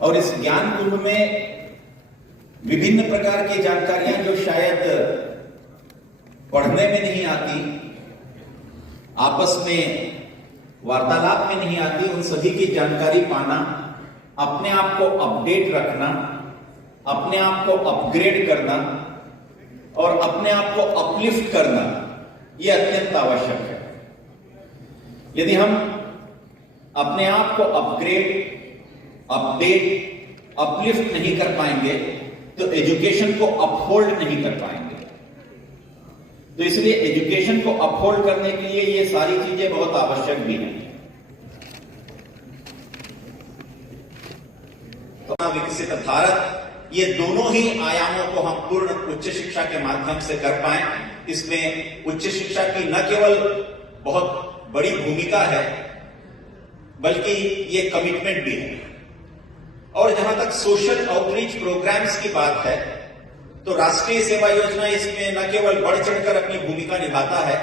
और इस ज्ञान कुंभ में विभिन्न प्रकार की जानकारियां जो शायद पढ़ने में नहीं आती, आपस में वार्तालाप में नहीं आती, उन सभी की जानकारी पाना, अपने आप को अपडेट रखना, अपने आप को अपग्रेड करना और अपने आप को अपलिफ्ट करना, यह अत्यंत आवश्यक है। यदि हम अपने आप को अपग्रेड, अपडेट, अपलिफ्ट नहीं कर पाएंगे तो एजुकेशन को अपहोल्ड नहीं कर पाएंगे। तो इसलिए एजुकेशन को अपहोल्ड करने के लिए ये सारी चीजें बहुत आवश्यक भी हैं। तो विकसित भारत, ये दोनों ही आयामों को हम पूर्ण उच्च शिक्षा के माध्यम से कर पाए। इसमें उच्च शिक्षा की न केवल बहुत बड़ी भूमिका है बल्कि ये कमिटमेंट भी है। और जहां तक सोशल आउटरीच प्रोग्राम्स की बात है तो राष्ट्रीय सेवा योजना इसमें न केवल बढ़ चढ़कर अपनी भूमिका निभाता है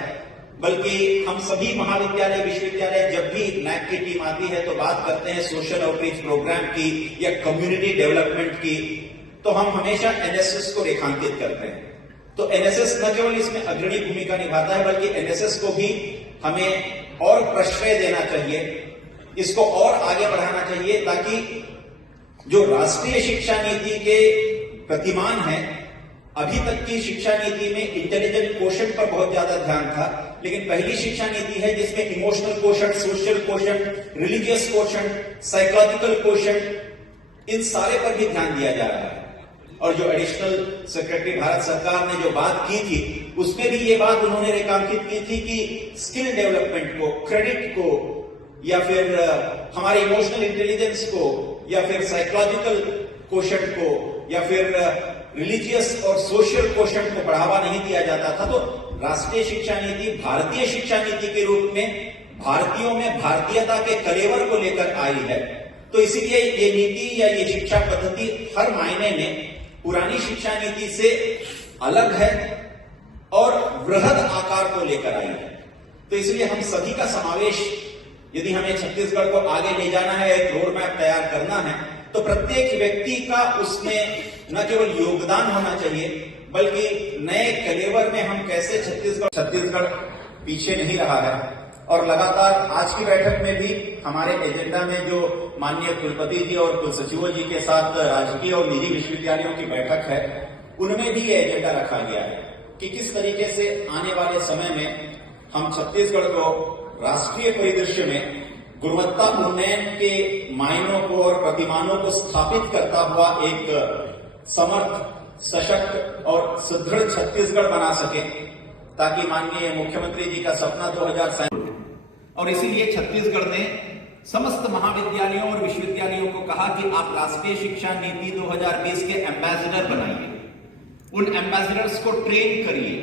बल्कि हम सभी महाविद्यालय, विश्वविद्यालय जब भी नैक की टीम आती है तो बात करते हैं सोशल आउटरीच प्रोग्राम की या कम्युनिटी डेवलपमेंट की, तो हम हमेशा एनएसएस को रेखांकित करते हैं। तो एनएसएस न केवल इसमें अग्रणी भूमिका निभाता है बल्कि एनएसएस को भी हमें और प्रश्रय देना चाहिए, इसको और आगे बढ़ाना चाहिए ताकि जो राष्ट्रीय शिक्षा नीति के प्रतिमान है, अभी तक की शिक्षा नीति में इंटेलिजेंट क्वोशंट पर बहुत ज्यादा ध्यान था, लेकिन पहली शिक्षा नीति है जिसमें emotional quotient, social quotient, religious quotient, psychological quotient, इन सारे पर भी ध्यान दिया जा रहा है। और जो एडिशनल सेक्रेटरी भारत सरकार ने जो बात की थी उसमें भी ये बात उन्होंने रेखांकित की थी कि स्किल डेवलपमेंट को, क्रेडिट को या फिर हमारे इमोशनल इंटेलिजेंस को या फिर साइकोलॉजिकल क्वोशंट को या फिर रिलीजियस और सोशल क्वोशंट को बढ़ावा नहीं दिया जाता था। तो राष्ट्रीय शिक्षा नीति भारतीय शिक्षा नीति के रूप में भारतीयों में भारतीयता के कलेवर को लेकर आई है। तो इसीलिए ये नीति या ये शिक्षा पद्धति हर मायने में पुरानी शिक्षा नीति से अलग है और वृहद आकार को लेकर आई है। तो इसलिए हम सभी का समावेश, यदि हमें छत्तीसगढ़ को आगे ले जाना है, एक रोड मैप तैयार करना है, तो प्रत्येक व्यक्ति का उसमें न केवल योगदान होना चाहिए बल्कि नए कलेवर में हम कैसे छत्तीसगढ़ पीछे नहीं रहा है। और लगातार आज की बैठक में भी हमारे एजेंडा में जो माननीय कुलपति जी और कुलसचिवों जी के साथ राजकीय और निजी विश्वविद्यालयों की बैठक है, उनमें भी ये एजेंडा रखा गया है कि किस तरीके से आने वाले समय में हम छत्तीसगढ़ को राष्ट्रीय परिदृश्य में गुणवत्ता उन्नयन के मायनों को और प्रतिमानों को स्थापित करता हुआ एक समर्थ, सशक्त और सुदृढ़ छत्तीसगढ़ बना सके, ताकि माननीय मुख्यमंत्री जी का सपना 2047। और इसीलिए छत्तीसगढ़ ने समस्त महाविद्यालयों और विश्वविद्यालयों को कहा कि आप राष्ट्रीय शिक्षा नीति 2020 के एम्बेसडर बनाइए, उन एम्बेसडर्स को ट्रेन करिए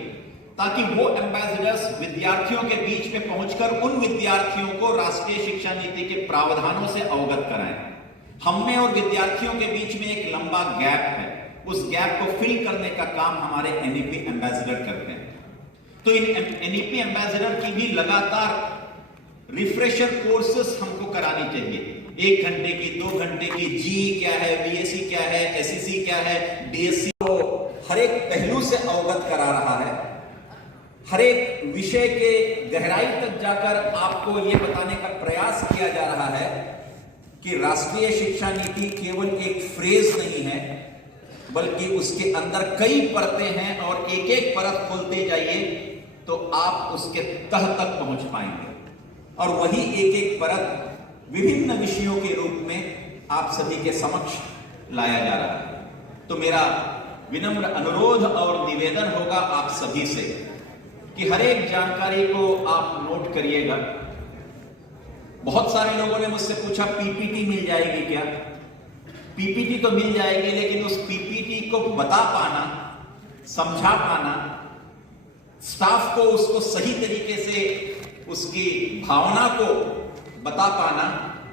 ताकि वो एम्बेसडर्स विद्यार्थियों के बीच में पहुंचकर उन विद्यार्थियों को राष्ट्रीय शिक्षा नीति के प्रावधानों से अवगत कराएं। हम में और विद्यार्थियों के बीच में एक लंबा गैप है, उस गैप को फिल करने का काम हमारे एनईपी एम्बेसडर करते हैं। तो इन एनईपी एम्बेसडर की भी लगातार रिफ्रेशर कोर्सेस हमको करानी चाहिए। 1 घंटे की, 2 घंटे की, जी क्या है, बीएससी क्या है, एसईसी क्या है, डीएससी को हर एक पहलू से अवगत करा रहा है। हर एक विषय के गहराई तक जाकर आपको यह बताने का प्रयास किया जा रहा है कि राष्ट्रीय शिक्षा नीति केवल एक फ्रेज नहीं है बल्कि उसके अंदर कई परतें हैं और एक एक परत खोलते जाइए तो आप उसके तह तक पहुंच पाएंगे। और वही एक एक परत विभिन्न विषयों के रूप में आप सभी के समक्ष लाया जा रहा है। तो मेरा विनम्र अनुरोध और निवेदन होगा आप सभी से कि हर एक जानकारी को आप नोट करिएगा। बहुत सारे लोगों ने मुझसे पूछा पीपीटी मिल जाएगी क्या? पीपीटी तो मिल जाएगी, लेकिन उस पीपीटी को बता पाना, समझा पाना, स्टाफ को उसको सही तरीके से उसकी भावना को बता पाना,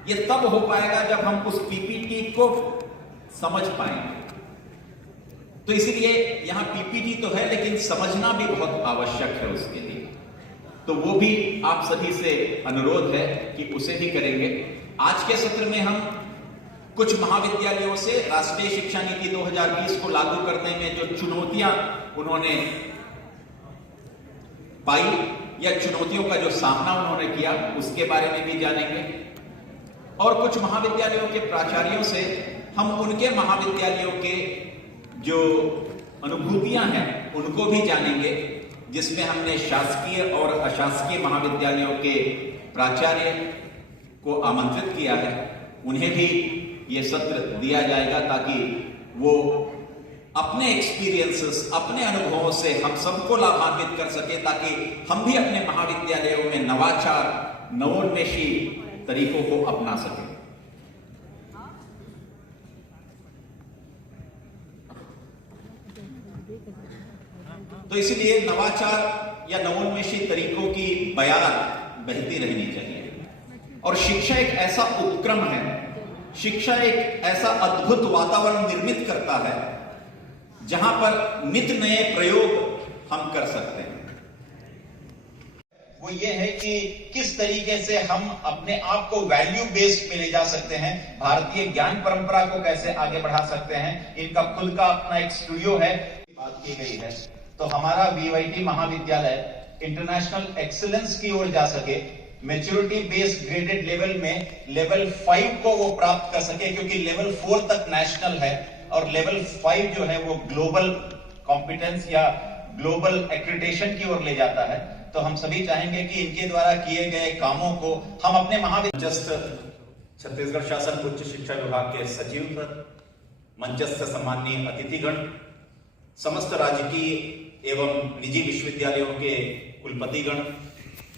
यह तब हो पाएगा जब हम उस पीपीटी को समझ पाएंगे। तो इसीलिए यहां पीपीटी तो है लेकिन समझना भी बहुत आवश्यक है उसके लिए। तो वो भी आप सभी से अनुरोध है कि उसे भी करेंगे। आज के सत्र में हम कुछ महाविद्यालयों से राष्ट्रीय शिक्षा नीति 2020 को लागू करने में जो चुनौतियां उन्होंने पाई या चुनौतियों का जो सामना उन्होंने किया उसके बारे में भी जानेंगे। और कुछ महाविद्यालयों के प्राचार्यों से हम उनके महाविद्यालयों के जो अनुभूतियां हैं उनको भी जानेंगे, जिसमें हमने शासकीय और अशासकीय महाविद्यालयों के प्राचार्य को आमंत्रित किया है। उन्हें भी ये सत्र दिया जाएगा ताकि वो अपने एक्सपीरियंसेस, अपने अनुभवों से हम सबको लाभान्वित कर सके, ताकि हम भी अपने महाविद्यालयों में नवाचार, नवोन्मेषी तरीकों को अपना सकें। तो इसलिए नवाचार या नवोन्मेषी तरीकों की बयार बहती रहनी चाहिए। और शिक्षा एक ऐसा उपक्रम है, शिक्षा एक ऐसा अद्भुत वातावरण निर्मित करता है जहां पर नित नए प्रयोग हम कर सकते हैं। वो ये है कि किस तरीके से हम अपने आप को वैल्यू बेस्ड में ले जा सकते हैं, भारतीय ज्ञान परंपरा को कैसे आगे बढ़ा सकते हैं। इनका खुद का अपना एक स्टूडियो है, बात की गई है। तो हमारा वीवाईटी महाविद्यालय इंटरनेशनल एक्सीलेंस की ओर जा सके, मैच्योरिटी बेस्ड ग्रेडेड लेवल में लेवल 5 को वो प्राप्त कर सके, क्योंकि लेवल 4 तक नेशनल है और लेवल 5 जो है वो ग्लोबल कॉम्पिटेंस या ग्लोबल एक्रेडिटेशन की ओर ले जाता है। तो हम सभी चाहेंगे कि इनके द्वारा किए गए कामों को हम अपने महाविद्यालय, छत्तीसगढ़ शासन उच्च शिक्षा विभाग के सचिव, मंचस्थ सम्माननीय अतिथिगण, समस्त राजकीय एवं निजी विश्वविद्यालयों के कुलपतिगण,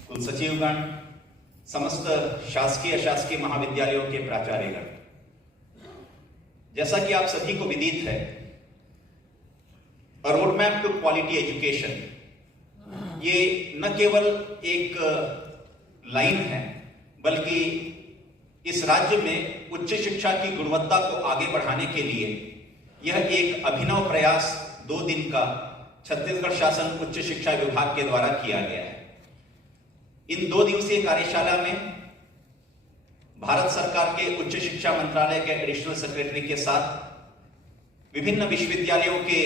कुलसचिवगण, समस्त शासकीय अशासकीय महाविद्यालयों के प्राचार्यगण, जैसा कि आप सभी को विदित है, road map to quality education ये न केवल एक लाइन है, बल्कि इस राज्य में उच्च शिक्षा की गुणवत्ता को आगे बढ़ाने के लिए यह एक अभिनव प्रयास 2 दिन का छत्तीसगढ़ शासन उच्च शिक्षा विभाग के द्वारा किया गया है। इन 2 दिवसीय कार्यशाला में भारत सरकार के उच्च शिक्षा मंत्रालय के एडिशनल सेक्रेटरी के साथ विभिन्न विश्वविद्यालयों के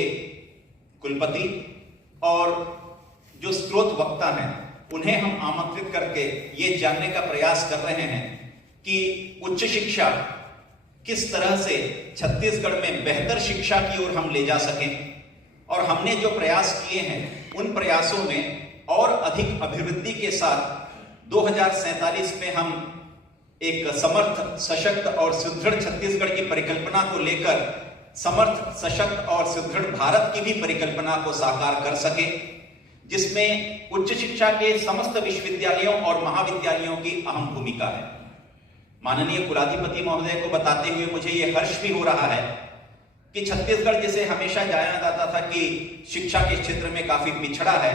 कुलपति और जो स्रोत वक्ता हैं उन्हें हम आमंत्रित करके ये जानने का प्रयास कर रहे हैं कि उच्च शिक्षा किस तरह से छत्तीसगढ़ में बेहतर शिक्षा की ओर हम ले जा सकें। और हमने जो प्रयास किए हैं उन प्रयासों में और अधिक अभिवृद्धि के साथ 2047 में हम एक समर्थ, सशक्त और सुदृढ़ छत्तीसगढ़ की परिकल्पना को लेकर समर्थ, सशक्त और सुदृढ़ भारत की भी परिकल्पना को साकार कर सके, जिसमें उच्च शिक्षा के समस्त विश्वविद्यालयों और महाविद्यालयों की अहम भूमिका है। माननीय कुलाधिपति महोदय को बताते हुए मुझे यह हर्ष भी हो रहा है कि छत्तीसगढ़, जिसे हमेशा जाना जाता था कि शिक्षा के क्षेत्र में काफी पिछड़ा है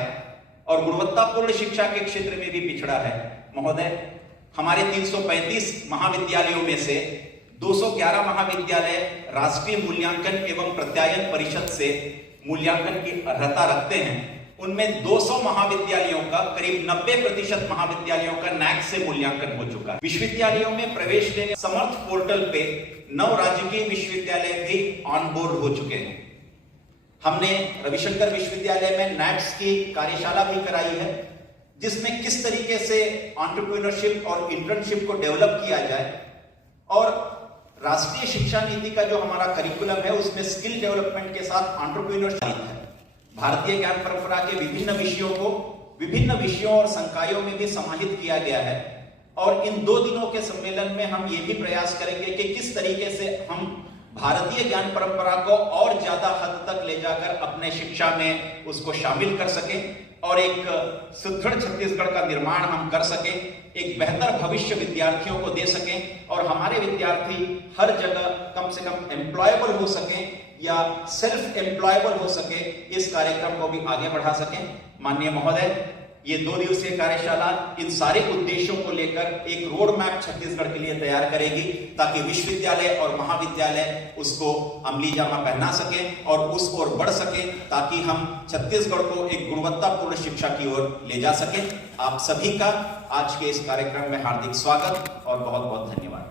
और गुणवत्तापूर्ण शिक्षा के क्षेत्र में भी पिछड़ा है, महोदय हमारे 335 महाविद्यालयों में से 211 महाविद्यालय राष्ट्रीय मूल्यांकन एवं प्रत्यायन परिषद से मूल्यांकन की अर्हता रखते हैं। उनमें 200 महाविद्यालयों का करीब 90% महाविद्यालयों का नैक से मूल्यांकन हो चुका है। विश्वविद्यालयों में प्रवेश लेने समर्थ पोर्टल पे 9 राजकीय विश्वविद्यालय भी ऑन बोर्ड हो चुके हैं। हमने रविशंकर विश्वविद्यालय में नैक्स की कार्यशाला भी कराई है, जिसमें किस तरीके से एंटरप्रेन्योरशिप और इंटर्नशिप को डेवलप किया जाए। और राष्ट्रीय शिक्षा नीति का जो हमारा करिकुलम है उसमें स्किल डेवलपमेंट के साथ एंटरप्रेन्योरशिप है। भारतीय ज्ञान परंपरा के विभिन्न विषयों को विभिन्न विषयों और संकायों में भी समाहित किया गया है। और इन 2 दिनों के सम्मेलन में हम ये भी प्रयास करेंगे कि किस तरीके से हम भारतीय ज्ञान परंपरा को और ज्यादा हद तक ले जाकर अपने शिक्षा में उसको शामिल कर सकें और एक सुदृढ़ छत्तीसगढ़ का निर्माण हम कर सकें, एक बेहतर भविष्य विद्यार्थियों को दे सकें और हमारे विद्यार्थी हर जगह कम से कम एम्प्लॉयबल हो सकें या सेल्फ एम्प्लॉयबल हो सके, इस कार्यक्रम को भी आगे बढ़ा सकें। माननीय महोदय, ये 2 दिवसीय कार्यशाला इन सारे उद्देश्यों को लेकर एक रोड मैप छत्तीसगढ़ के लिए तैयार करेगी, ताकि विश्वविद्यालय और महाविद्यालय उसको अमली जामा पहना सकें और उस ओर बढ़ सकें, ताकि हम छत्तीसगढ़ को एक गुणवत्तापूर्ण शिक्षा की ओर ले जा सकें। आप सभी का आज के इस कार्यक्रम में हार्दिक स्वागत और बहुत बहुत धन्यवाद।